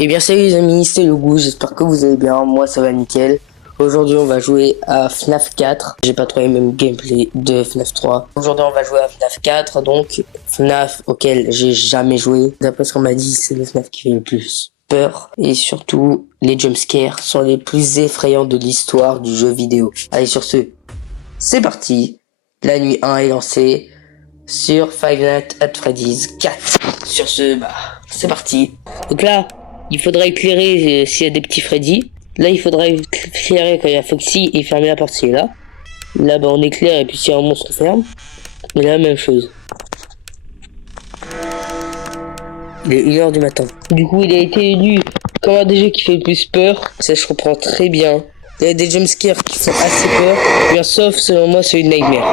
Eh bien salut les amis, c'est le goût, j'espère que vous allez bien, moi ça va nickel. Aujourd'hui on va jouer à FNAF 4, j'ai pas trouvé le même gameplay de FNAF 3. Aujourd'hui on va jouer à FNAF 4, donc FNAF auquel j'ai jamais joué. D'après ce qu'on m'a dit, c'est le FNAF qui fait le plus peur. Et surtout, les jumpscares sont les plus effrayants de l'histoire du jeu vidéo. Allez sur ce, c'est parti. La nuit 1 est lancée sur Five Nights at Freddy's 4. Sur ce, c'est parti. Donc là, il faudra éclairer s'il y a des petits Freddy. Là, il faudra éclairer quand il y a Foxy et fermer la porte s'il est là. Là, on éclaire et puis s'il y a un monstre, on ferme. Et là, même chose. Il est 1h du matin. Du coup, il a été élu comme un des jeux qui fait le plus peur. Ça, je comprends très bien. Il y a des jumpscares qui font assez peur. Bien, sauf, selon moi, celui de Nightmare.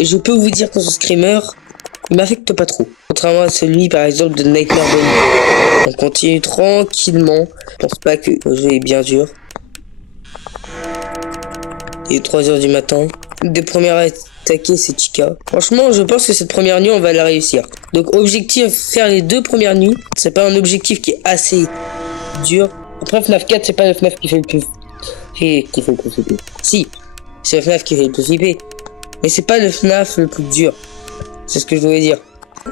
Et je peux vous dire que ce screamer, il m'affecte pas trop. Contrairement à celui, par exemple, de Nightmare Bonnie. On continue tranquillement. Je pense pas que le jeu est bien dur. Il est 3h du matin. Une des premières à attaquer, c'est Chica. Franchement, je pense que cette première nuit, on va la réussir. Donc, objectif, faire les 2 premières nuits. C'est pas un objectif qui est assez dur. Après, FNAF 4, c'est pas le FNAF qui fait le plus... qui fait le plus flipper. Si, c'est le FNAF qui fait le plus flipper. Mais c'est pas le FNAF le plus dur. C'est ce que je voulais dire.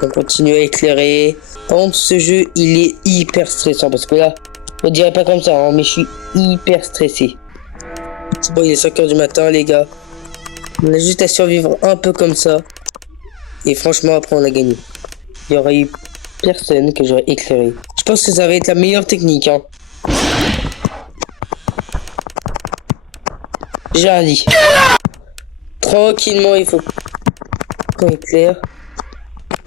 On continue à éclairer. Par contre, ce jeu, il est hyper stressant. Parce que là, on dirait pas comme ça, hein, mais je suis hyper stressé. C'est bon, il est 5h du matin, les gars. On a juste à survivre un peu comme ça. Et franchement, après, on a gagné. Il y aurait eu personne que j'aurais éclairé. Je pense que ça va être la meilleure technique, hein. J'ai rien dit. Tranquillement, il faut qu'on éclaire.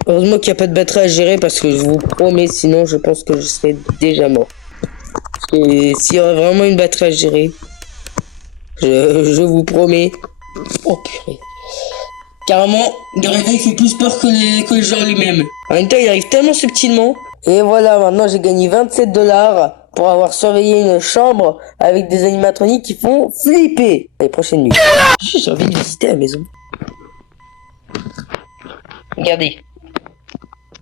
Heureusement qu'il n'y a pas de batterie à gérer parce que je vous promets, sinon je pense que je serais déjà mort. Et s'il y aurait vraiment une batterie à gérer, je vous promets. Oh purée. Carrément, le réveil fait plus peur que le genre lui-même. En même temps, il arrive tellement subtilement. Et voilà, maintenant j'ai gagné 27 $ pour avoir surveillé une chambre avec des animatroniques qui font flipper. Les prochaines nuits. J'ai envie de visiter la maison. Regardez.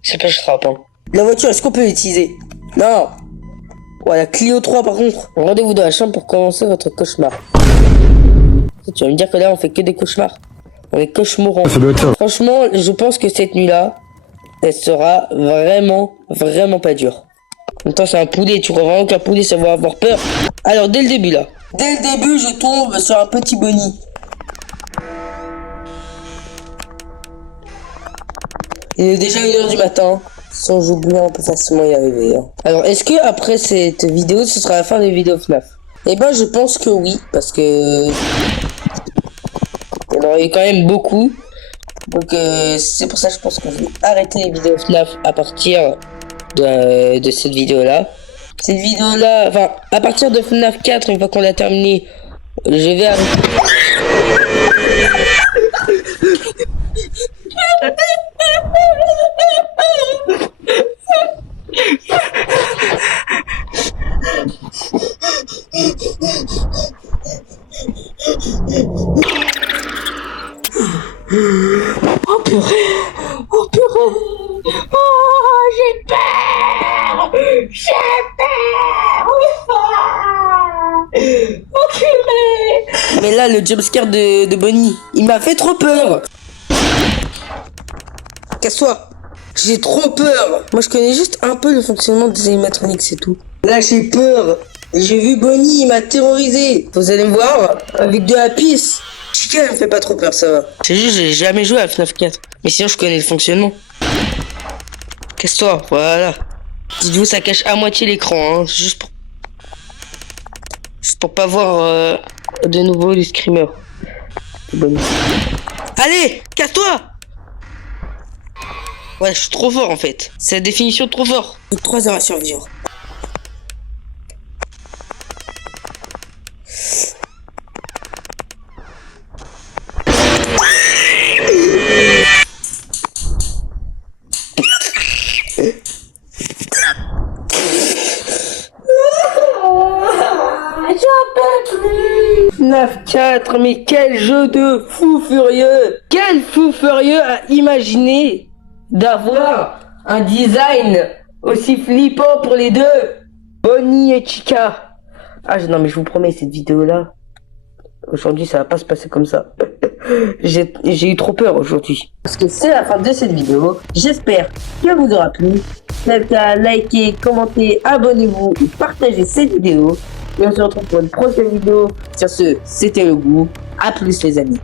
C'est pas je frappe, hein. La voiture, est-ce qu'on peut l'utiliser? Non. Voilà, Clio 3 par contre. Rendez-vous dans la chambre pour commencer votre cauchemar. Tu vas me dire que là on fait que des cauchemars. On est cauchemorants. Franchement, je pense que cette nuit-là, elle sera vraiment pas dure. En même temps, c'est un poulet, tu crois vraiment qu'un poulet ça va avoir peur? Alors, dès le début là. Dès le début, je tombe sur un petit Bonnie. Il est déjà 1h du matin. Sans j'oublie, on peut facilement y arriver. Hein. Alors, est-ce que après cette vidéo, ce sera la fin des vidéos FNAF? Eh ben, je pense que oui, parce que... il y en aurait quand même beaucoup. Donc, c'est pour ça que je pense qu'on va arrêter les vidéos FNAF à partir de cette vidéo-là. Cette vidéo-là, enfin, à partir de FNAF 4, une fois qu'on l'a terminé, je vais arrêter. Oh purée! Oh purée! Oh, j'ai peur! J'ai peur! Oh purée! Mais là, le jumpscare de Bonnie, il m'a fait trop peur! Casse-toi! J'ai trop peur! Moi, je connais juste un peu le fonctionnement des animatroniques, c'est tout. Là, j'ai peur! J'ai vu Bonnie, il m'a terrorisé! Vous allez me voir, avec de la pisse! Chica, elle me fait pas trop peur, ça va. C'est juste, j'ai jamais joué à FNAF 4. Mais sinon, je connais le fonctionnement. Casse-toi, voilà. Dites-vous, ça cache à moitié l'écran, hein. Juste pour pas voir de nouveau les screamers. Bon. Allez, casse-toi! Ouais, je suis trop fort en fait. C'est la définition de trop fort. 3 heures à survivre. FNAF 4, mais quel jeu de fou furieux! Quel fou furieux à imaginer d'avoir un design aussi flippant pour les deux. Bonnie et Chica. Ah non mais je vous promets cette vidéo là. Aujourd'hui ça va pas se passer comme ça. J'ai eu trop peur aujourd'hui. Parce que c'est la fin de cette vidéo. J'espère qu'elle vous aura plu. N'hésitez pas à liker, commenter, abonnez-vous et partagez cette vidéo. Et on se retrouve pour une prochaine vidéo. Sur ce, c'était le goût. À plus les amis.